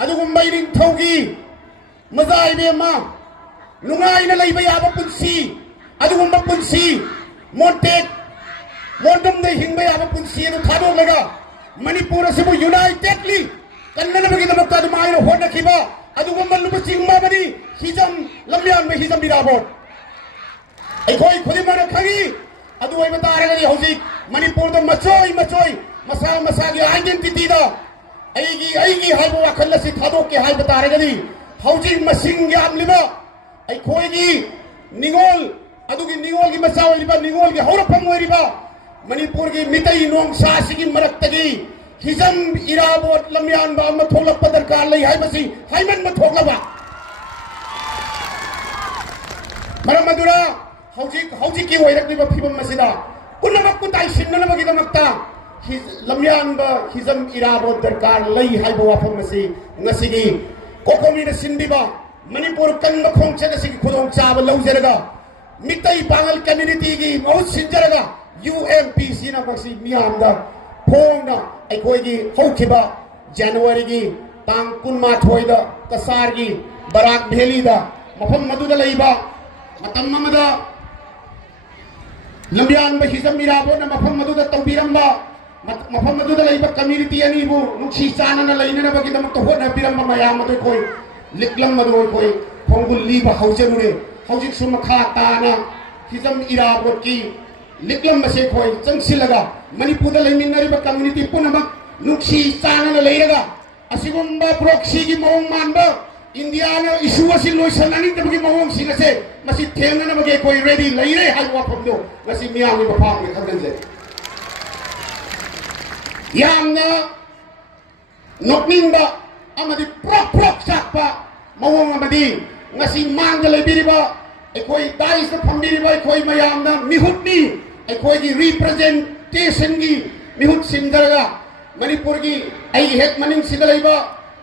अदुगुम्बा इनिंथौगी मजाई बेमा नुंगाइना लैबा याबा पुंसी अदुगुम्बा पुंसी मोंटेक मोंडुमदे हिंबा याबा पुंसी अदु थादोगलगा मणिपुर असिबु यूनाइटेडली कन्ननबगिदमक्ता अदुमाइना होनखिबा अदुगुम्बा लुबा चिंगमाबनी हिजम लम्यान में हिजम बिराबोट अखोई खुदिमना खगी अदु ओइबा तारगदि हौजिक मणिपुर द मचोई मचोई मसा मसागी आइडेंटिटी दा अगी हाइबो वाखल असी थादोके हाइबा तारगदि हौजिक मसिंग यामलिबा अखोईगी निगोल अदुगी निगोल की मचा ओइरिबा निगोल की हौरफम ओइरिबा मणिपुर की मितई नोंगसा सिगी मरक्तगी हिजम इराबोट लम्यान बा अमा थोलक्पा दरकार लई हाइबसी हाइमन मा थोगलबा मरम अदुरा हौजिक की ओइरक्लिबा फिबम मसिदा पुनमक कुताई सिन्ननबगिदमक्ता लम्यान बा हिजम इराबोट दरकार लई हाइबा वाफम मसि ngasiगी कोकोमीना सिन्दिबा मणिपुर कंग खोंगचन असिगी खुदोंग चाबा लौजरगा मितई बांगल कम्युनिटी की बहुत सिंजरगा UMPC ना मक्सी मियामदा फोंगना अखोईगी हौखिबा जनवरी की तांग कुनमाथोइदा कसार की बराक भेली दा मफम मदुदा लईबा मतम ममदा लम्यान बा हिजम इराबोट ना मफम मदुदा तौबिरंबा मफम मदुदा लईबा कम्युनिटी अनीबु नुक्सी चानना लईननबगिदमक्त होनबिरंबा मयाम अदु कोई लिक्लम मदु कोई फोंगुल लीबा हौजनुरे हौजिक सुमखा ताना हिजम इराबोट की लिक्लम बसे खोई चंगसिलगा मणिपुर द लेमिनरिबा कम्युनिटी पुनमक नुक्सी चानना लईरगा असिगुम्बा प्रोक्सी की मौंग मानबा इंडिया ना इशू असि लोइसननि दबगी मौंग सिंगसे मसि थेंगनबगे कोई रेडी लईरे हाइ वाफमदो मसि मियामनि बफाम ने खंदनजे यामना नोकनिंबा अमदि proc साकपा मौंग अमदि ngasi mangda lebiriba ekoi dais na phambiriba ekoi mayamna mihutni ekoi gi representation gi mihut sindaraga manipur gi ai hek maning sidalaiba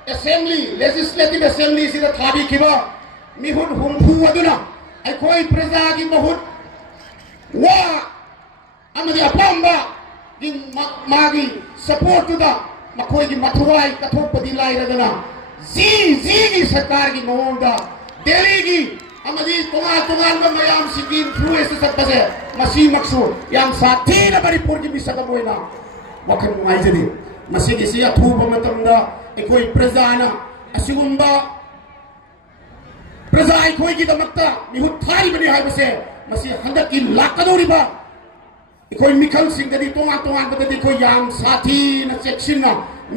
assembly legislative assembly sida thabi kiba mihut humpu aduna ekoi praja gi mahut wa amadi apamba gi magi support da makoi gi mathuai kathopadi lairadana जी की सरकार की मौंदा दिल्ली की अमदी तुंगान में मयाम सिगी influence सकपसे मसी मकसूद याम साथी न मणिपुर की मिसकम होइना वखन नुआइजदि मसी की सी अथुब मतमदा एकोई प्रजाना असिगुम्बा प्रजा एकोई की दमक्ता मिहुत थारी बनि हाइबसे मसी हंदक की लाकदोरिबा एकोई मिखल सिंगदि तुंगान बददि कोई याम साथी न सेक्शन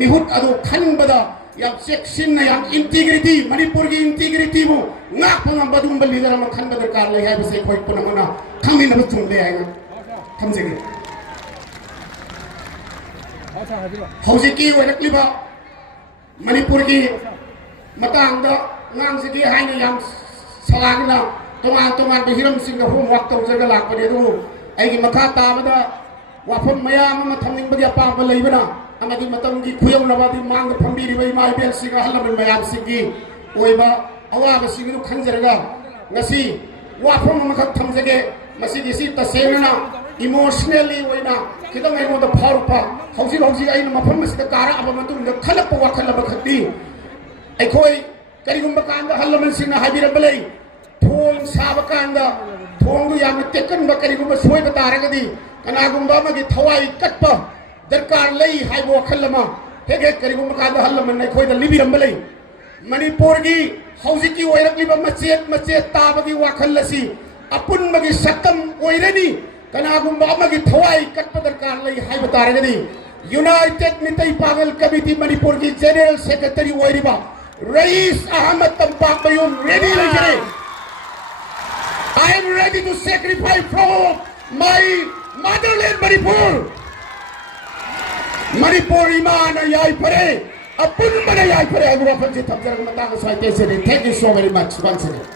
मिहुत अदो खनबदा याम सेक्शन याम इंटीग्रिटी मणिपुर की इंटीग्रिटी वो नापना बदुम बलिदर हम खंड दरकार ले है बसे कोई पुनमना खमी न बचुम ले आएगा समझेंगे हौजी की वरकलिबा मणिपुर की मतांगदा नाम से की हाइने याम सलागना तोमान बहिरम सिंह होम वर्क तौजरगा लाकपने दु आइगी मखा ताबदा वाफम मयाम म थमनिंगबदि अपाम लैबना अमदी मतंगी खुयौनबादी मांग फंबीरिबा इमा इबेल सिंगा हलमन मयाम सिंगी ओइबा अवाब सिंगु खंजरगा ngasi वाफम मखक थमजगे मसी गिसी तसेना इमोशनली ओइना खिदम एगो द फारुपा हौजी आइन मफम मसिद कारा अब मतुंग द खलप वाखल बखती अखोई करिगुंबा कांदा हलमन सिंगा हाबिरबलै थोंग साब कांदा थोंग याम तेकन ब करिगुंबा सोइबा तारगदी कनागुंबा मगी थवाई कटपा दरकार लई हाइबो खलमा हेग करिगुम कादा हल्लमन नै खोइदा लिबिरमबलै मणिपुर की हौजी की ओइरक्लिबा मचेत ताबगी वाखलसी अपुनबगी सकम ओइरनी कनागुम बामगी थवाई कटप दरकार लई हाइबा तारगदी यूनाइटेड मितई पागल कमिटी मणिपुर की जनरल सेक्रेटरी ओइरिबा रईस अहमद तंपाक बयुम रेडी लजरे I am ready to sacrifice for my motherland Manipur imana yai pare apun mana yai pare agura fansi thamjara mata ko saite se thank you so very much once again